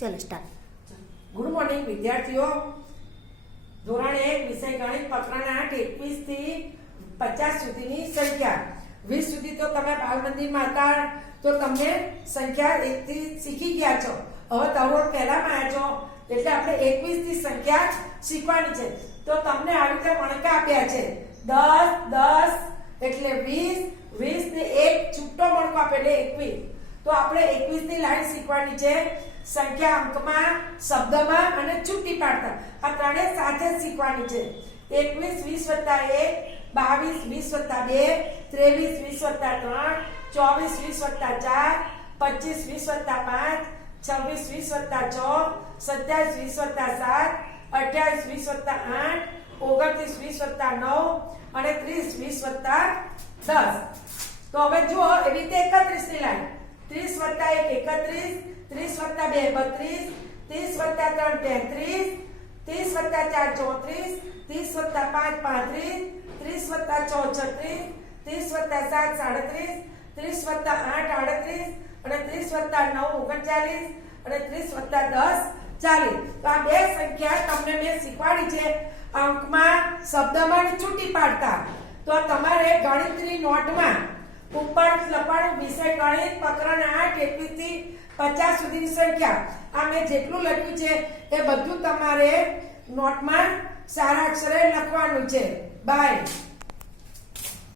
ચલો start. Good morning વિદ્યાર્થીઓ. ધોરણ 1 વિષય ગણિત પ્રકરણ 8 21 થી 50 સુધીની સંખ્યા. 20 સુધી તો તમે બાલ મંદિરમાં હતા તો તમને સંખ્યા 1 થી શીખી ગયા છો. હવે ધોરણ પહેલામાં આવ્યા છો એટલે આપણે 21 થી સંખ્યા શીખવાની છે. તો તમને આવી રીતે મણકા આપ્યા છે 10 10 એટલે 20 20 ને એક છૂટો મણકો આપેલો 21. તો આપણે 21 ની લાઈન શીખવાની છે. સંખ્યા અંકમાં, શબ્દમાં અને છૂટી પાડતા આ ત્રણેય સાથે શીખવાની છે. 21 20 + 1 22 20 + 2 23 20 + 4 25 20 + 5 26 20 + 6 27 20 + 7 28 20 + 8 29 20 + 9 અને 30 20 + 10. તો હવે જુઓ એવી રીતે 31 ની લાઈન 30 + 1 31 30 + 2 32 30 + 3 33 30 + 4 34 30 + 5 35 30 + 6 36 30 + 7 37 30 + 8 38 અને 30 + 9 39 અને 30 + 10 40. તો આ બે સંખ્યા તમને મેં શીખવાડી છે અંકમાં, શબ્દમાં અને છૂટી પાડતા. તો તમારે ગણિતની નોટમાં ઉપર લખવાનું વિષય ગણિત પ્રકરણ 8 21 થી 50 સુધીની સંખ્યા. આ મેં જેટલું લખ્યું છે એ બધું તમારે નોટમાં સારા અક્ષરે લખવાનું છે. બાય.